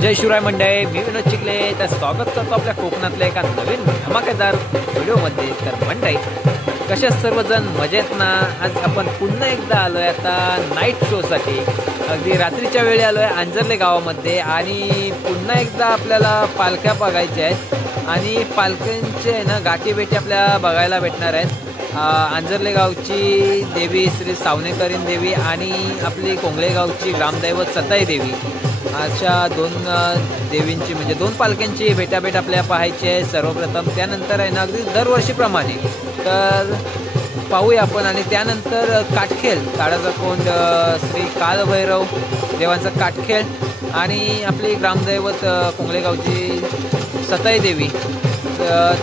जय शिवराय मंडळी, मी विनोद चिखले. तर स्वागत करतो आपल्या कोकणातल्या एका नवीन धमाकेदार व्हिडिओमध्ये. तर मंडळी, कशा सर्वजण मजेत ना? आज आपण पुन्हा एकदा आलोय आता नाईट शोसाठी. अगदी रात्रीच्या वेळी आलोय आंजर्ले गावामध्ये आणि पुन्हा एकदा आपल्याला पालख्या बघायच्या आहेत आणि पालख्यांचे आहे ना गाठीभेटी आपल्याला बघायला भेटणार आहेत. आंजर्ले गावची देवी श्री सावनेकरीण देवी आणि आपली कोंगळे गावची ग्रामदैवत सताई देवी, अशा दोन देवींची म्हणजे दोन पालख्यांची भेटाभेट आपल्याला पाहायची आहे सर्वप्रथम. त्यानंतर आहे ना अगदी दरवर्षीप्रमाणे तर पाहूया आपण. आणि त्यानंतर काटखेळ, काळाचा कोंड, श्री कालभैरव देवांचा काटखेळ आणि आपली ग्रामदैवत कोंगळेगावची सताई देवी,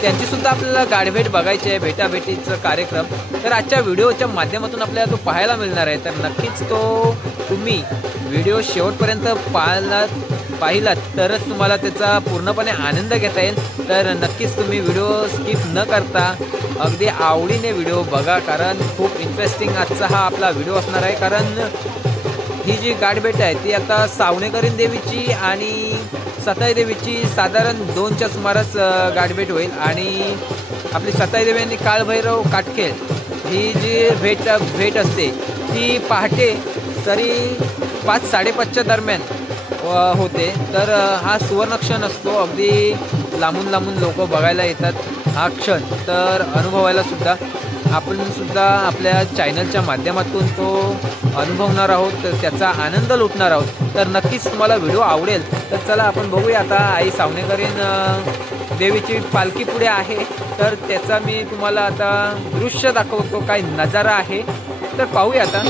त्यांचीसुद्धा आपल्याला गाठभेट बघायची आहे, भेटाभेटीचा कार्यक्रम. तर आजच्या व्हिडिओच्या माध्यमातून आपल्याला तो पाहायला मिळणार आहे. तर नक्कीच तो तुम्ही व्हिडिओ शेवटपर्यंत पाहिलात तरच तुम्हाला त्याचा पूर्णपणे आनंद घेता येईल. तर नक्कीच तुम्ही व्हिडिओ स्किप न करता अगदी आवडीने व्हिडिओ बघा, कारण खूप इंटरेस्टिंग आजचा हा आपला व्हिडिओ असणार आहे. कारण ही जी गाठभेट आहे ती आता सावनेकरीण देवीची आणि सताई देवीची साधारण 2च्या सुमारास गाठभेट होईल. आणि आपली सताई देवी आणि काळभैरव काटखेळ ही जी भेट असते ती पहाटे तरी 5-5:30च्या दरम्यान होते. तर हा सुवर्णक्षण असतो, अगदी लांबून लांबून लोक बघायला येतात हा क्षण. तर अनुभवायला सुद्धा आपण सुद्धा आपल्या चॅनलच्या माध्यमातून तो अनुभवणार आहोत, तर त्याचा आनंद लुटणार आहोत. तर नक्कीच तुम्हाला व्हिडिओ आवडेल. तर चला आपण बघूया. आता आई सावनेकरीण देवीची पालखी पुढे आहे, तर त्याचा मी तुम्हाला आता दृश्य दाखवतो, काय नजारा आहे तर पाहूया आता.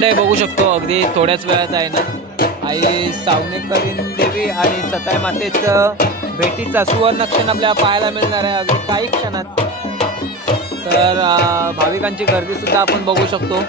मंडई बघू शकतो अगदी थोड्याच वेळात आहे ना आई सावनेकरी देवी आणि सताई मातेचं भेटीचा सुवर्ण क्षण आपल्याला पाहायला मिळणार आहे अगदी काही क्षणात. तर भाविकांची गर्दी सुद्धा आपण बघू शकतो.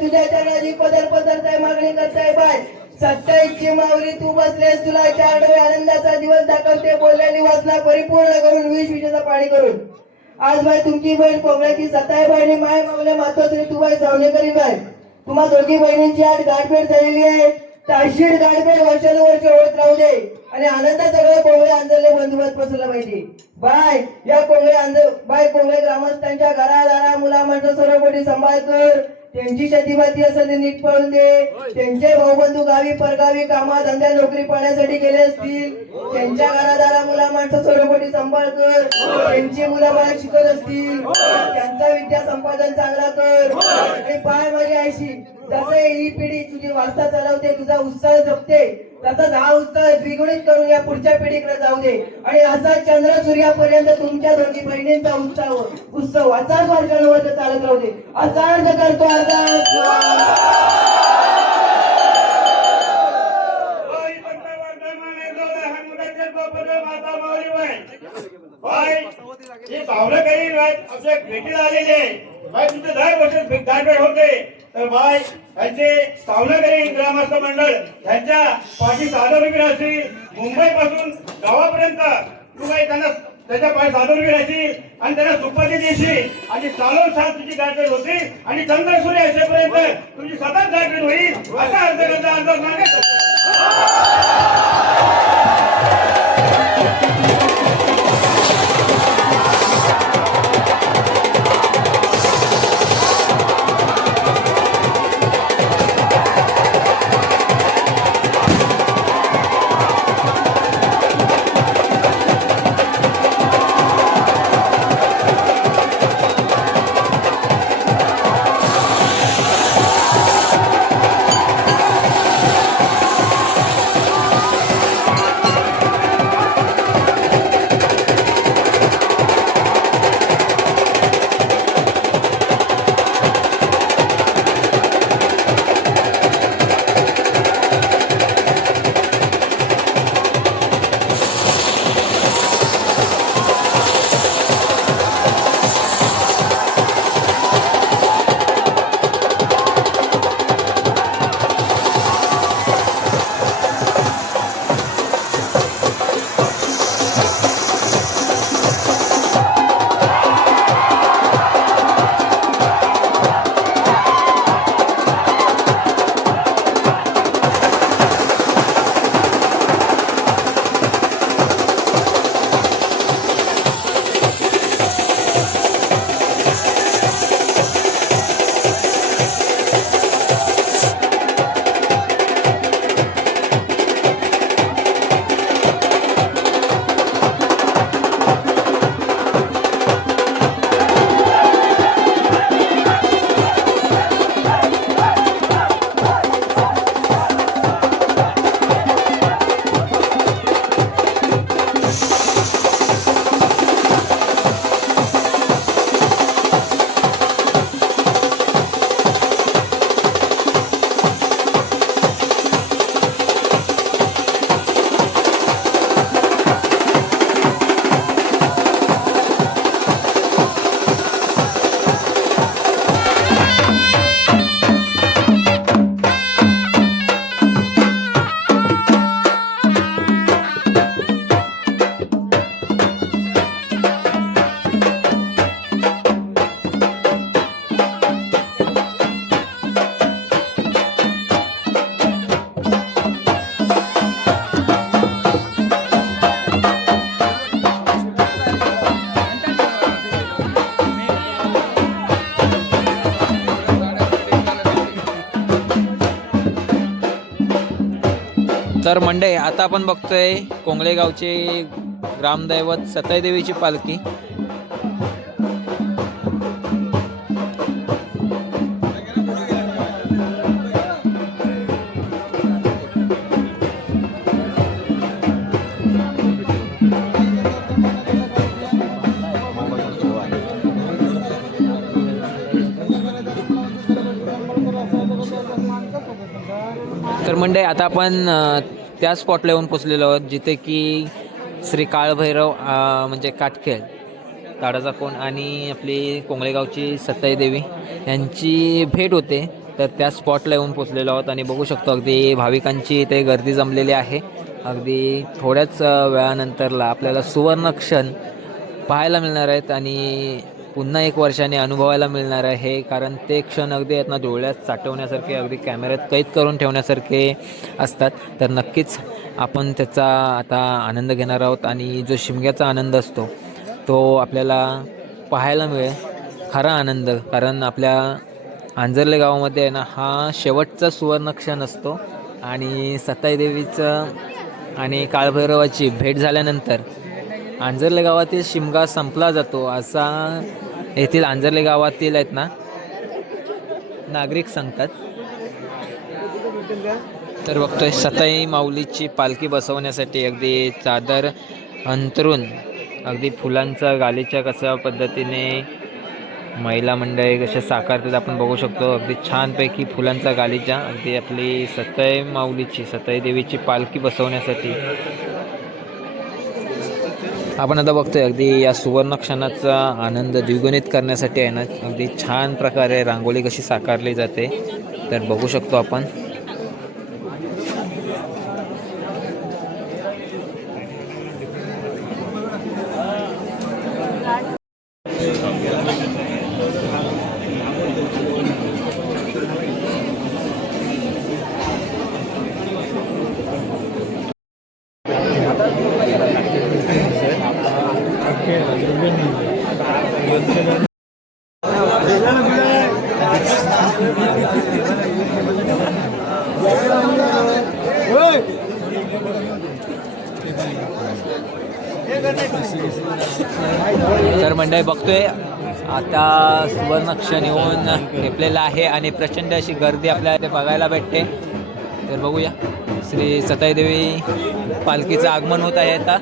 तुझ्या चरणाची पदर पदरताय मागणी करताय बाय. 27 ची माऊली तू बसलेस, तुला 4 डोळे आनंदाचा दिवस दाखवते. बोललेली वासना परिपूर्ण करून विष विषयाचा पाणी करून आज बाय तुमची बहीण कोंबड्याची सताय बहिणी माय मागले मातोश्री तू बाय सावनेकरी बाय. तुम्हा दोघी बहिणींची आज गाठभेट झालेली आहे. ताशीड गाठभेट वर्षानुवर्ष होत राहू दे आणि आनंदात सगळे कोंबडे आंधळले बंदोबस्त बसला पाहिजे बाय. या कोंबडे ग्रामस्थांच्या घरादारा मुला माणसं सर्व कोटी सांभाळ कर. त्यांची शेतीबाती असेल ते नीट पळून दे. त्यांचे भाऊबंधू गावी परगावी कामा धंद्या नोकरी पाहण्यासाठी गेले असतील, त्यांच्या घरादारा मुला माणसं सर्वकोटी सांभाळ कर. त्यांची मुलं बाळ शिकत असतील, त्यांचा विद्या संपादन चांगला कर. आणि पाय माझी आयशी जसे ही पिढी तुझी वारसा चालवते, तुझा उत्साह जपते, तसंच हा उत्सव द्विगुणित करून या पुढच्या पिढीकडे जाऊ दे आणि असा चंद्र सूर्यापर्यंत तुमच्या दोन्ही बहिणींचा उत्सव असाच वर्षानुवर्ष चालत राहू दे असा अर्ज करतो आपल्या भेटीला आलेले बाय तुमचे 10 वर्ष दारपेठ होते तर बाय त्यांचे सावनागरी ग्रामस्थ मंडळ त्यांच्या पाठी सादरवीर असतील मुंबई पासून गावापर्यंत तुम्ही त्यांना त्याच्या पाय सादरवीर असतील आणि त्यांना सुपारी देशील आणि चालून साथ तुझी गाठभेट होती आणि चंद्र सूर्य असेपर्यंत तुझी सतत गाठभेट होईल असा अर्ज करता अंदाज मागतो. तर मंडळी आता आपण बघतोय कोंगळे गावचे ग्रामदैवत सताई देवीची पालखी. तर मंडळी आता आपण त्या स्पॉटला येऊन पोचलेलो आहोत जिथे की श्री काळभैरव म्हणजे काटखेळ ताडाचा कोण आणि आपली कोंगळेगावची सताई देवी यांची भेट होते. तर त्या स्पॉटला येऊन पोचलेलो आहोत आणि बघू शकतो अगदी भाविकांची इथे गर्दी जमलेली आहे. अगदी थोड्याच वेळानंतरला आपल्याला सुवर्ण क्षण पाहायला मिळणार आहेत आणि पुन्हा एक वर्षाने अनुभवायला मिळणार आहे. कारण ते क्षण अगदी आहेत ना डोळ्यात साठवण्यासारखे अगदी कॅमेऱ्यात कैद करून ठेवण्यासारखे असतात. तर नक्कीच आपण त्याचा आता आनंद घेणार आहोत आणि जो शिमग्याचा आनंद असतो तो आपल्याला पाहायला मिळेल खरा आनंद. कारण आपल्या आंजर्ले गावामध्ये आहे ना हा शेवटचा सुवर्ण क्षण असतो आणि सताई देवीचं आणि काळभैरवाची भेट झाल्यानंतर आंजर्ले गावातील शिमगा संपला जातो असा येथील आंजर्ले गावातील आहेत ना नागरिक सांगतात. तर बघतोय सताई माऊलीची पालखी बसवण्यासाठी अगदी चादर अंतरून अगदी फुलांचा गालीच्या कशा पद्धतीने महिला मंडळी कशा साकारतात आपण बघू शकतो. अगदी छानपैकी फुलांचा गालीचा अगदी आपली सताई माऊलीची सताई देवीची पालखी बसवण्यासाठी आपण आता बघतोय. अगदी या सुवर्ण क्षणाचा आनंद द्विगुणित करण्यासाठी आहे ना अगदी छान प्रकारे रांगोळी कशी साकारली जाते तर बघू शकतो आपण. तर मंडळी बघतोय आता सुवर्ण क्षण येऊन घेतलेला आहे आणि प्रचंड अशी गर्दी आपल्याला ते बघायला भेटते. तर बघूया श्री सताई देवी पालखीचं आगमन होत आहे आता.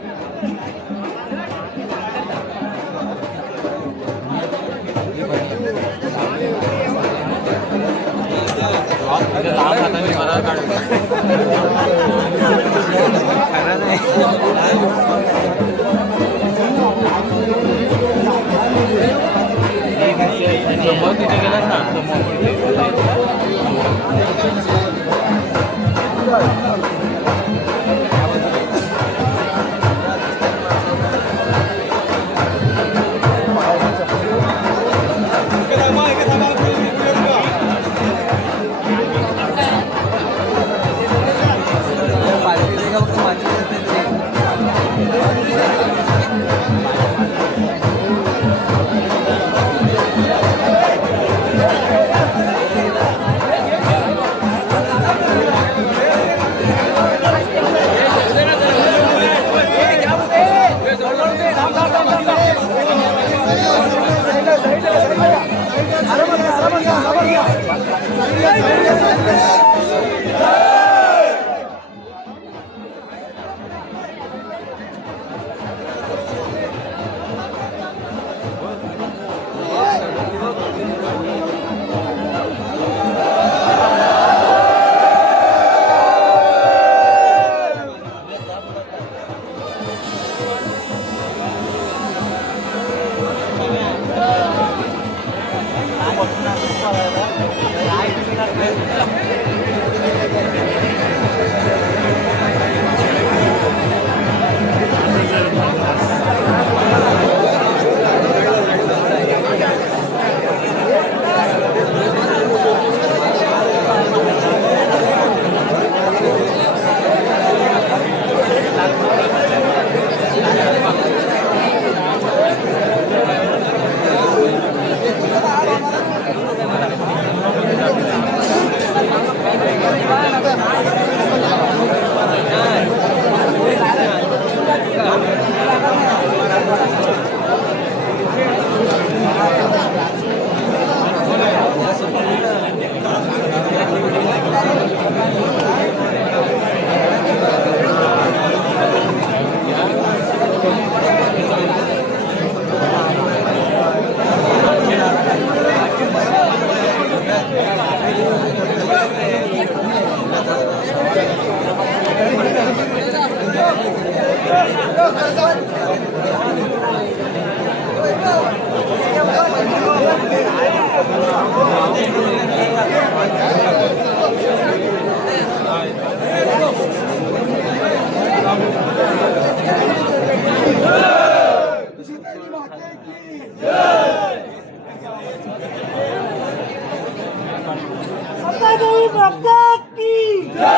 सत्तादेवी माता की जय,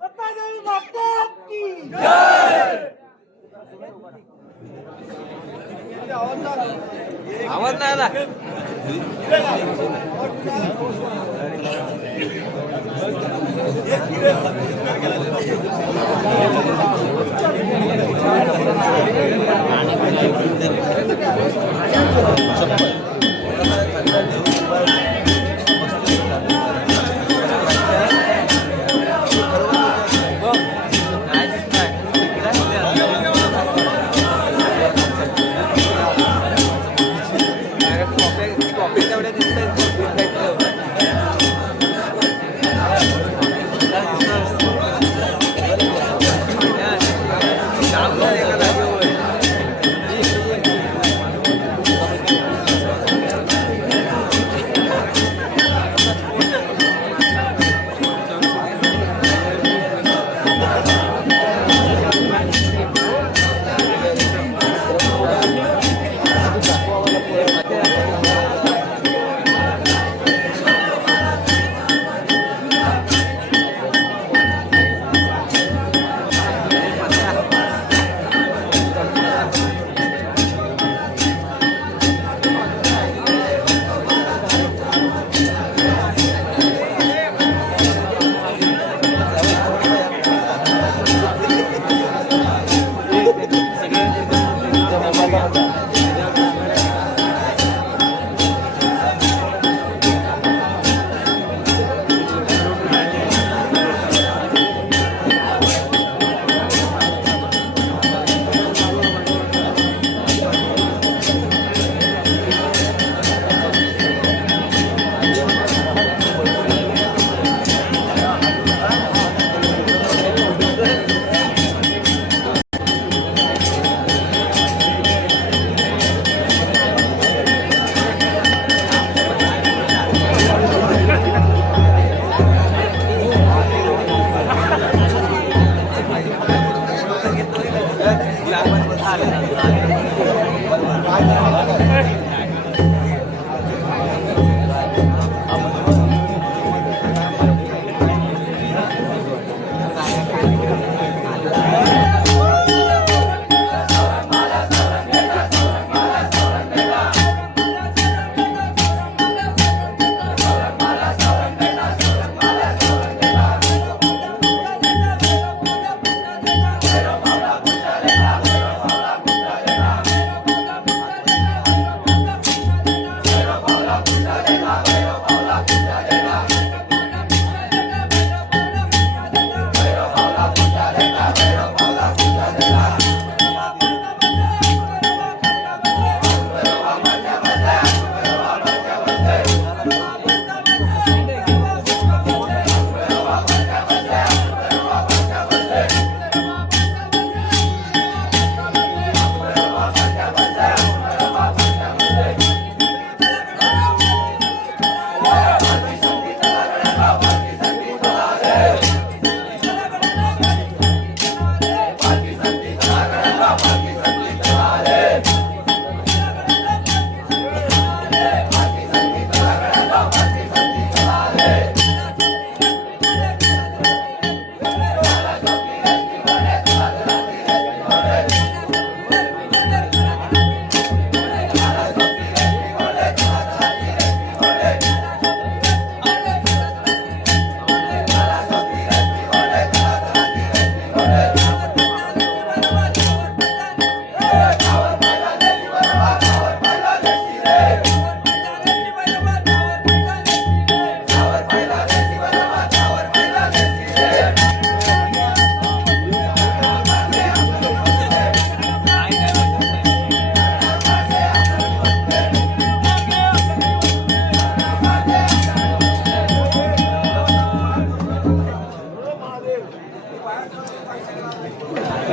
सत्तादेवी माता की जय. आवाज नाही आला.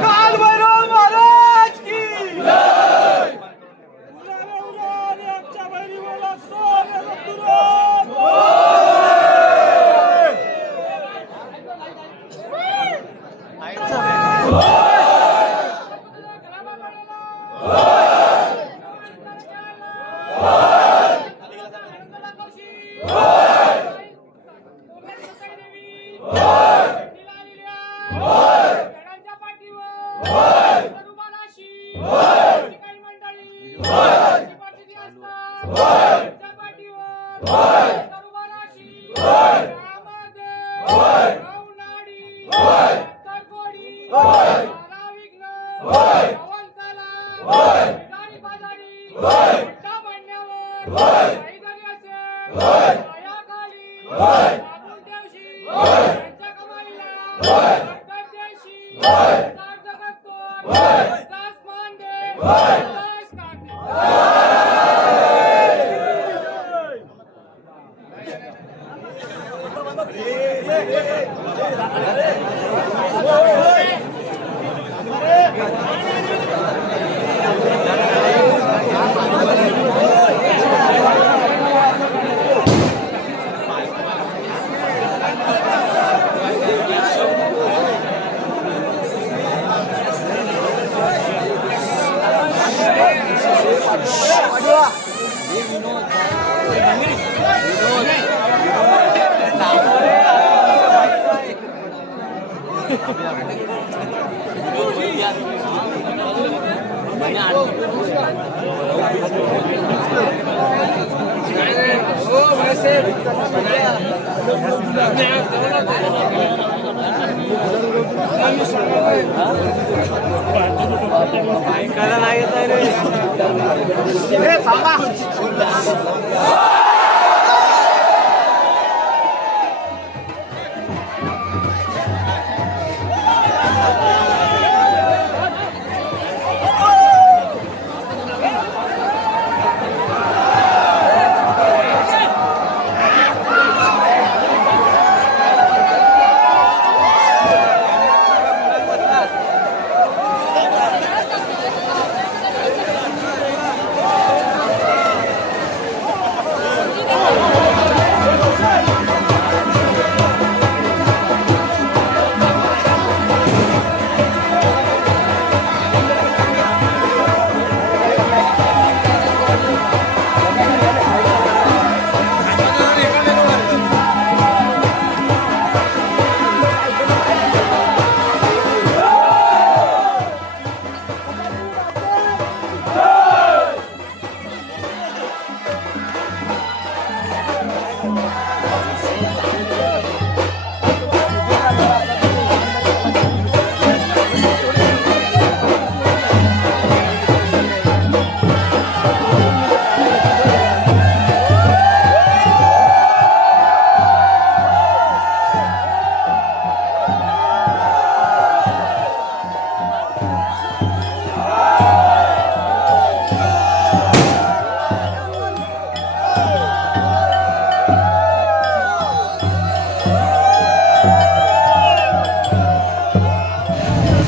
काल भैरव महाराज की उलारे उलारे आमच्या भैरवाला सोन्याचा तुरंत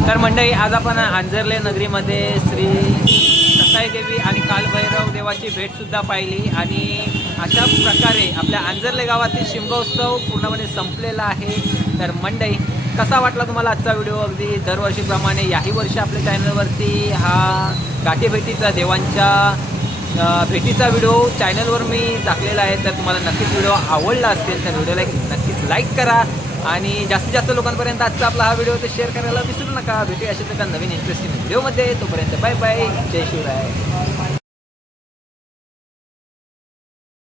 तर मंडळी आज आपण आंजर्ले नगरीमध्ये श्री सताई देवी आणि कालभैरव देवाची भेट सुद्धा पाहिली आणि अशा प्रकारे आपल्या आंजर्ले गावातील शिमगोत्सव पूर्णपणे संपलेला आहे. तर मंडळी कसा वाटला तुम्हाला आजचा व्हिडिओ? अगदी दरवर्षीप्रमाणे याही वर्षी आपल्या चॅनलवरती हा गाठीभेटीचा देवांच्या भेटीचा व्हिडिओ चॅनलवर मी टाकलेला आहे. तर तुम्हाला नक्कीच व्हिडिओ आवडला असेल तर व्हिडिओला नक्कीच लाईक करा आणि जास्तीत जास्त लोकांपर्यंत आजचा आपला हा व्हिडिओ तर शेअर करायला विसरू नका. भेटूया अशाच एका नवीन इंटरेस्टिंग व्हिडिओमध्ये. तोपर्यंत बाय बाय. जय शिवराय.